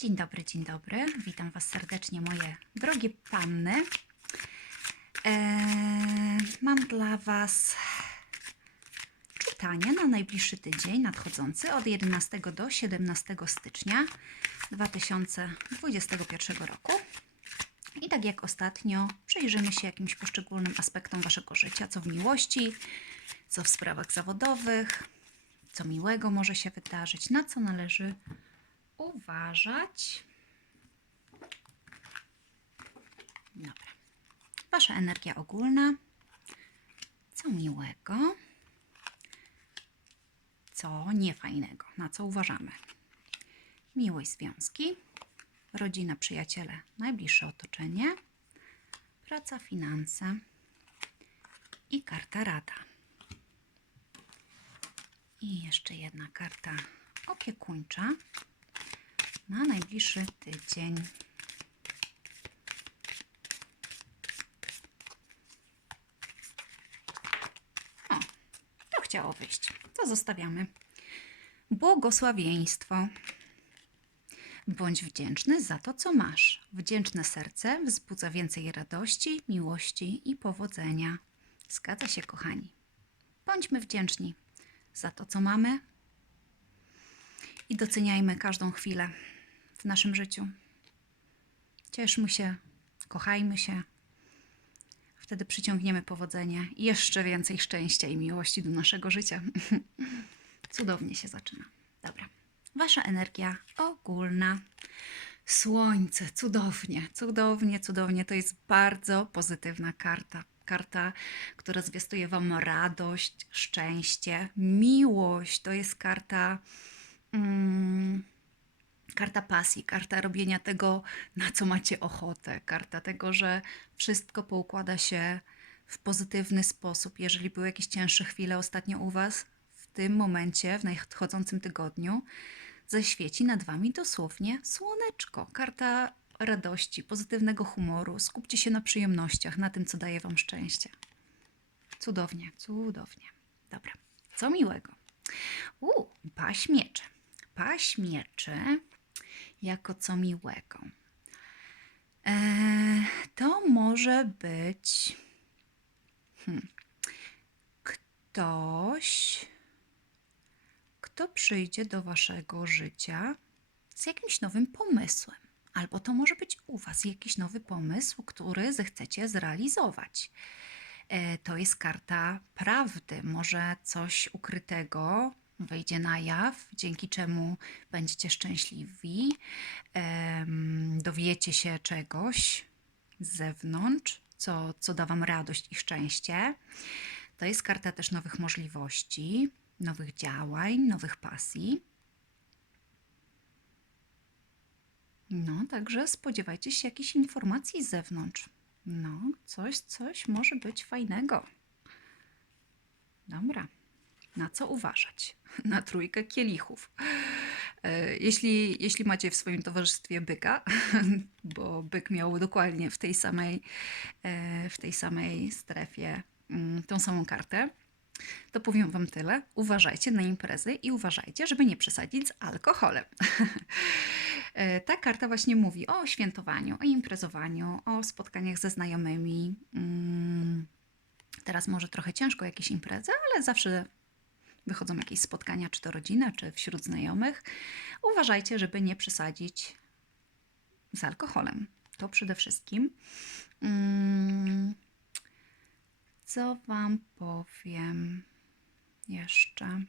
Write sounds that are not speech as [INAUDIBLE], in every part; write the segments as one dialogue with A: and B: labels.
A: Dzień dobry, dzień dobry. Witam Was serdecznie, moje drogie panny. Eee, mam dla Was czytanie na najbliższy tydzień nadchodzący od 11 do 17 stycznia 2021 roku. I tak jak ostatnio, przyjrzymy się jakimś poszczególnym aspektom Waszego życia, co w miłości, co w sprawach zawodowych, co miłego może się wydarzyć, na co należy. Dobra. Wasza energia ogólna. Co miłego, co niefajnego, na co uważamy. Miłość, związki, rodzina, przyjaciele, najbliższe otoczenie, praca, finanse i karta rada. I jeszcze jedna karta opiekuńcza na najbliższy tydzień. O, to chciało wyjść. To zostawiamy. Błogosławieństwo. Bądź wdzięczny za to, co masz. Wdzięczne serce wzbudza więcej radości, miłości i powodzenia. Zgadza się, kochani. Bądźmy wdzięczni za to, co mamy i doceniajmy każdą chwilę w naszym życiu. Cieszmy się, kochajmy się. Wtedy przyciągniemy powodzenie i jeszcze więcej szczęścia i miłości do naszego życia. [LAUGHS] Cudownie się zaczyna. Dobra. Wasza energia ogólna. Słońce, cudownie, cudownie, cudownie. To jest bardzo pozytywna karta. Karta, która zwiastuje Wam radość, szczęście, miłość. To jest karta. Mm, karta pasji, karta robienia tego, na co macie ochotę, karta tego, że wszystko poukłada się w pozytywny sposób. Jeżeli były jakieś cięższe chwile ostatnio u Was, w tym momencie, w nadchodzącym tygodniu, zaświeci nad Wami dosłownie słoneczko. Karta radości, pozytywnego humoru. Skupcie się na przyjemnościach, na tym, co daje Wam szczęście. Cudownie, cudownie. Dobra, co miłego. U, paść miecze. Jako co miłego. Eee, to może być hmm, ktoś, kto przyjdzie do waszego życia z jakimś nowym pomysłem. Albo to może być u was jakiś nowy pomysł, który zechcecie zrealizować. E, to jest karta prawdy, może coś ukrytego wyjdzie na jaw, dzięki czemu będziecie szczęśliwi, dowiecie się czegoś z zewnątrz, co, co da Wam radość i szczęście. To jest karta też nowych możliwości, nowych działań, nowych pasji. No, także spodziewajcie się jakichś informacji z zewnątrz. No, coś, coś może być fajnego. Dobra. Na co uważać? [LAUGHS] Na trójkę kielichów. E, Jeśli, jeśli macie w swoim towarzystwie byka, [LAUGHS] bo byk miał dokładnie w tej samej, e, w tej samej strefie mm, tą samą kartę, to powiem Wam tyle. Uważajcie na imprezy i uważajcie, żeby nie przesadzić z alkoholem. [LAUGHS] E, Ta karta właśnie mówi o świętowaniu, o imprezowaniu, o spotkaniach ze znajomymi. Mm, Teraz może trochę ciężko jakieś imprezy, ale zawsze wychodzą jakieś spotkania, czy to rodzina, czy wśród znajomych. Uważajcie, żeby nie przesadzić z alkoholem. To przede wszystkim. Mm, Co Wam powiem jeszcze?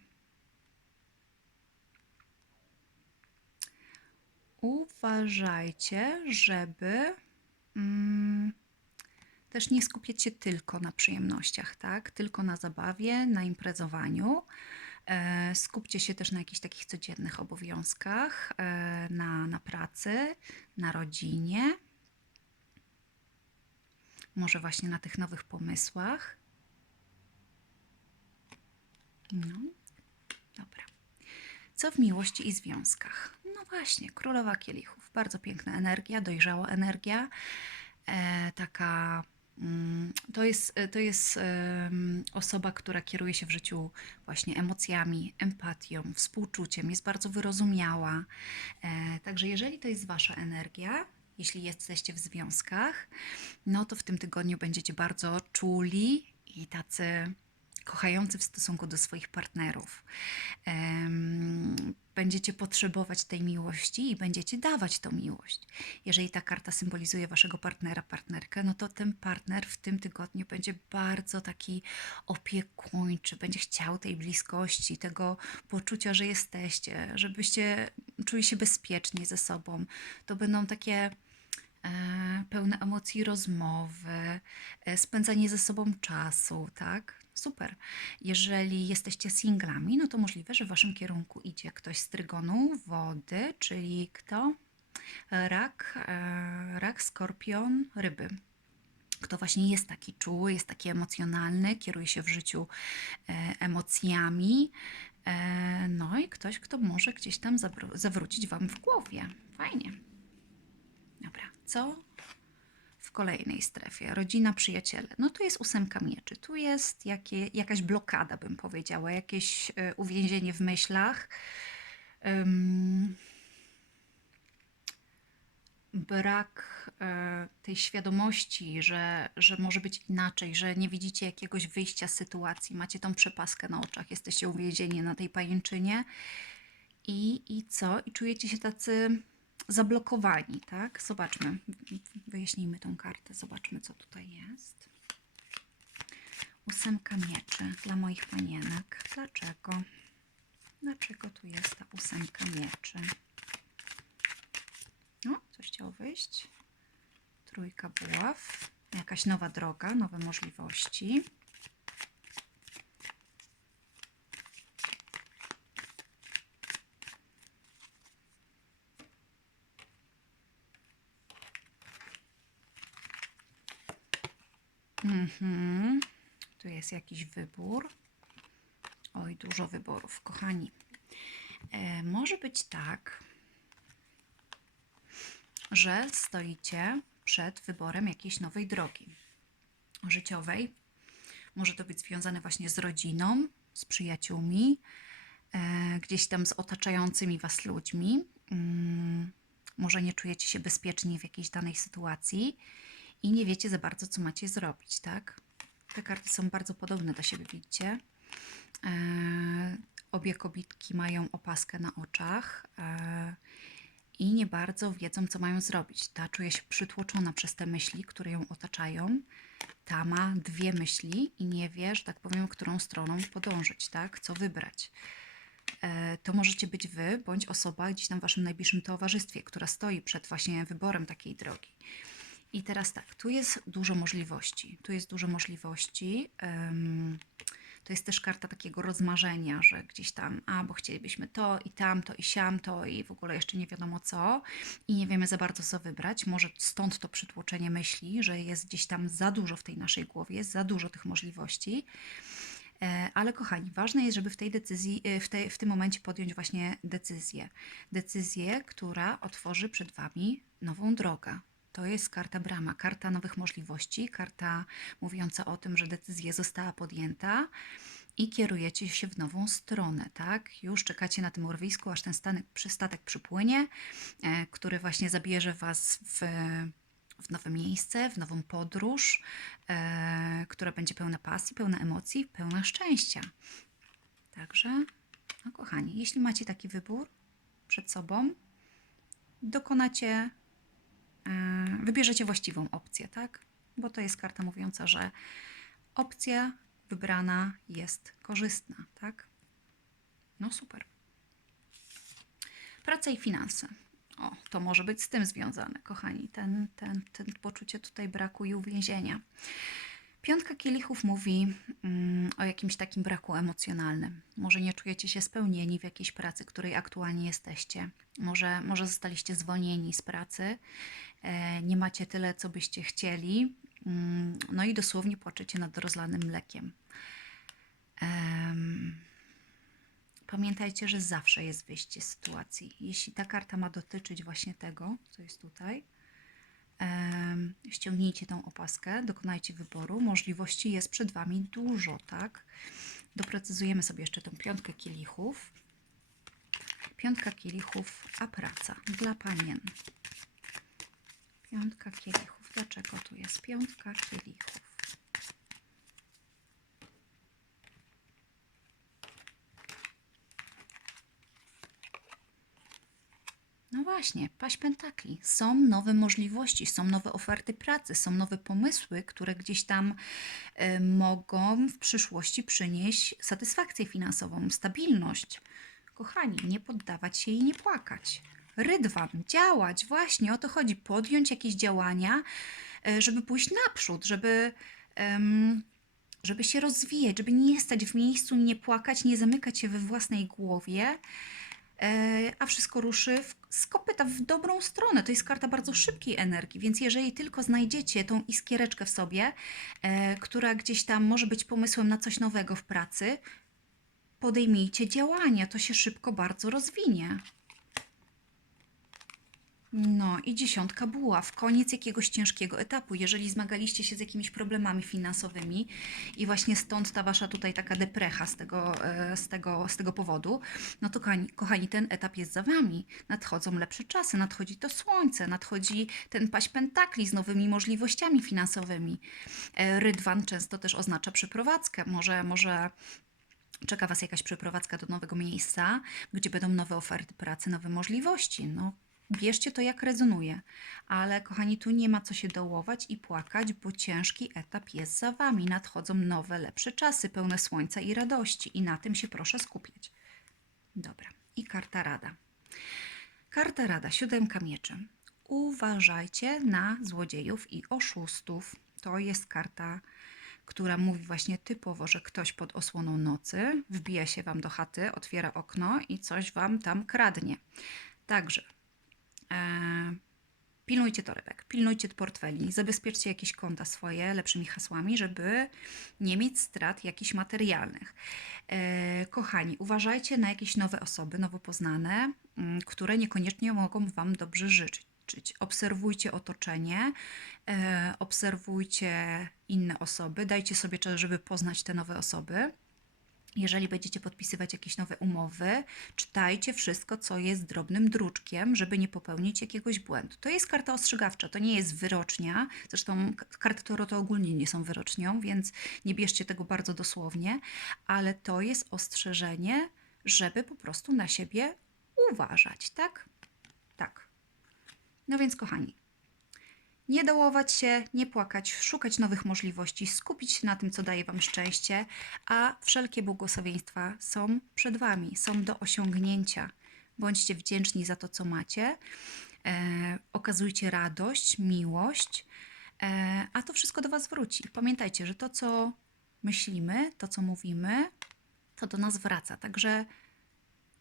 A: Uważajcie, żeby mm, też nie skupiać się tylko na przyjemnościach, tak? Tylko na zabawie, na imprezowaniu. E, skupcie się też na jakichś takich codziennych obowiązkach, e, na, na pracy, na rodzinie. Może właśnie na tych nowych pomysłach. No, dobra. Co w miłości i związkach? No właśnie, królowa kielichów. Bardzo piękna energia, dojrzała energia. E, taka To jest, to jest osoba, która kieruje się w życiu właśnie emocjami, empatią, współczuciem, jest bardzo wyrozumiała. E, Także jeżeli to jest Wasza energia, jeśli jesteście w związkach, no to w tym tygodniu będziecie bardzo czuli i tacy kochający w stosunku do swoich partnerów. Będziecie potrzebować tej miłości i będziecie dawać tą miłość. Jeżeli ta karta symbolizuje waszego partnera, partnerkę, no to ten partner w tym tygodniu będzie bardzo taki opiekuńczy, będzie chciał tej bliskości, tego poczucia, że jesteście, żebyście czuli się bezpiecznie ze sobą. To będą takie e, pełne emocji rozmowy, e, spędzanie ze sobą czasu, tak? Super. Jeżeli jesteście singlami, no to możliwe, że w waszym kierunku idzie ktoś z trygonu wody, czyli kto? Rak, e, rak, skorpion, ryby. Kto właśnie jest taki czuły, jest taki emocjonalny, kieruje się w życiu e, emocjami. E, no i ktoś, kto może gdzieś tam zawró- zawrócić wam w głowie. Fajnie. Dobra, co w kolejnej strefie? Rodzina, przyjaciele. No tu jest ósemka mieczy. Tu jest jakie, jakaś blokada, bym powiedziała, jakieś e, uwięzienie w myślach. Brak e, tej świadomości, że, że może być inaczej, że nie widzicie jakiegoś wyjścia z sytuacji, macie tą przepaskę na oczach, jesteście uwięzieni na tej pajęczynie i, i co? I czujecie się tacy zablokowani, tak? Zobaczmy, wyjaśnijmy tą kartę, zobaczmy, co tutaj jest. Ósemka mieczy dla moich panienek. Dlaczego? Dlaczego tu jest ta ósemka mieczy? No, coś chciało wyjść. Trójka buław. Jakaś nowa droga, nowe możliwości. Mhm. Tu jakiś wybór. Oj, dużo wyborów, kochani. E, może być tak, że stoicie przed wyborem jakiejś nowej drogi życiowej. Może to być związane właśnie z rodziną, z przyjaciółmi, e, gdzieś tam z otaczającymi Was ludźmi. Mm, może nie czujecie się bezpieczni w jakiejś danej sytuacji i nie wiecie za bardzo, co macie zrobić, tak? Te karty są bardzo podobne do siebie, widzicie? E, obie kobietki mają opaskę na oczach e, i nie bardzo wiedzą, co mają zrobić. Ta czuje się przytłoczona przez te myśli, które ją otaczają. Ta ma dwie myśli i nie wie, że tak powiem, którą stroną podążyć, tak? Co wybrać. E, to możecie być wy, bądź osoba gdzieś tam w waszym najbliższym towarzystwie, która stoi przed właśnie wyborem takiej drogi. I teraz tak, tu jest dużo możliwości. Tu jest dużo możliwości. to jest też karta takiego rozmarzenia, że gdzieś tam, a bo chcielibyśmy to i tamto i siamto i w ogóle jeszcze nie wiadomo co i nie wiemy za bardzo co wybrać. Może stąd to przytłoczenie myśli, że jest gdzieś tam za dużo w tej naszej głowie, jest za dużo tych możliwości. E, Ale kochani, ważne jest, żeby w tej decyzji, e, w, tej, w tym momencie podjąć właśnie decyzję. Decyzję, która otworzy przed Wami nową drogę. To jest karta brama, karta nowych możliwości, karta mówiąca o tym, że decyzja została podjęta i kierujecie się w nową stronę, tak? Już czekacie na tym urwisku, aż ten stanek, przystatek przypłynie, e, który właśnie zabierze Was w, w nowe miejsce, w nową podróż, e, która będzie pełna pasji, pełna emocji, pełna szczęścia. Także, no kochani, jeśli macie taki wybór przed sobą, dokonacie wybierzecie właściwą opcję, tak? Bo to jest karta mówiąca, że opcja wybrana jest korzystna, tak? No super. Praca i finanse. O, to może być z tym związane, kochani. Ten, ten, ten poczucie tutaj braku i uwięzienia. Piątka kielichów mówi mm, o jakimś takim braku emocjonalnym. Może nie czujecie się spełnieni w jakiejś pracy, której aktualnie jesteście. Może, może zostaliście zwolnieni z pracy, e, nie macie tyle, co byście chcieli. Mm, no i dosłownie płaczecie nad rozlanym mlekiem. Em, Pamiętajcie, że zawsze jest wyjście z sytuacji. Jeśli ta karta ma dotyczyć właśnie tego, co jest tutaj, ściągnijcie tą opaskę, dokonajcie wyboru. Możliwości jest przed Wami dużo, tak? Doprecyzujemy sobie jeszcze tą piątkę kielichów. Piątka kielichów, a praca dla panien. Piątka kielichów. Dlaczego tu jest piątka kielichów? No właśnie, paść pentakli. Są nowe możliwości, są nowe oferty pracy, są nowe pomysły, które gdzieś tam e, mogą w przyszłości przynieść satysfakcję finansową, stabilność. Kochani, nie poddawać się i nie płakać. Rydwan, działać, właśnie o to chodzi. Podjąć jakieś działania, e, żeby pójść naprzód, żeby, żeby się rozwijać, żeby nie stać w miejscu, nie płakać, nie zamykać się we własnej głowie e, a wszystko ruszy w, z kopyta w dobrą stronę. To jest karta bardzo szybkiej energii, więc jeżeli tylko znajdziecie tą iskiereczkę w sobie, e, która gdzieś tam może być pomysłem na coś nowego w pracy, podejmijcie działania, to się szybko bardzo rozwinie. No i dziesiątka buław, koniec jakiegoś ciężkiego etapu. Jeżeli zmagaliście się z jakimiś problemami finansowymi i właśnie stąd ta wasza tutaj taka deprecha z tego, e, z tego, z tego powodu, no to kochani, kochani, ten etap jest za wami. Nadchodzą lepsze czasy, nadchodzi to słońce, nadchodzi ten paść pentakli z nowymi możliwościami finansowymi. E, Rydwan często też oznacza przeprowadzkę. Może, może czeka Was jakaś przeprowadzka do nowego miejsca, gdzie będą nowe oferty pracy, nowe możliwości. No, bierzcie to jak rezonuje. Ale kochani, tu nie ma co się dołować i płakać, bo ciężki etap jest za Wami. Nadchodzą nowe, lepsze czasy, pełne słońca i radości. I na tym się proszę skupiać. Dobra. I karta rada. Karta rada, siódemka mieczy. Uważajcie na złodziejów i oszustów. To jest karta, która mówi właśnie typowo, że ktoś pod osłoną nocy wbija się wam do chaty, otwiera okno i coś wam tam kradnie. Także pilnujcie torebek, pilnujcie portfeli, zabezpieczcie jakieś konta swoje lepszymi hasłami, żeby nie mieć strat jakichś materialnych. E, kochani, uważajcie na jakieś nowe osoby, nowo poznane, mm, które niekoniecznie mogą Wam dobrze życzyć. Obserwujcie otoczenie, e, obserwujcie inne osoby, dajcie sobie czas, żeby poznać te nowe osoby. Jeżeli będziecie podpisywać jakieś nowe umowy, czytajcie wszystko, co jest drobnym druczkiem, żeby nie popełnić jakiegoś błędu. To jest karta ostrzegawcza, to nie jest wyrocznia. Zresztą karty Tarota ogólnie nie są wyrocznią, więc nie bierzcie tego bardzo dosłownie, ale to jest ostrzeżenie, żeby po prostu na siebie uważać, tak? Tak. No więc, kochani, nie dołować się, nie płakać, szukać nowych możliwości, skupić się na tym, co daje Wam szczęście, a wszelkie błogosławieństwa są przed Wami, są do osiągnięcia. Bądźcie wdzięczni za to, co macie, e, okazujcie radość, miłość, e, a to wszystko do Was wróci. Pamiętajcie, że to, co myślimy, to, co mówimy, to do nas wraca. Także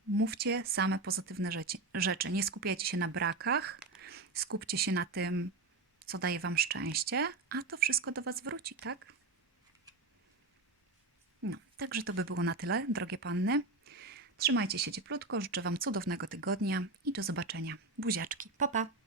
A: mówcie same pozytywne rzeczy. Nie skupiajcie się na brakach, skupcie się na tym, co daje Wam szczęście, a to wszystko do Was wróci, tak? No, także to by było na tyle, drogie panny. Trzymajcie się cieplutko, życzę Wam cudownego tygodnia i do zobaczenia. Buziaczki, pa pa!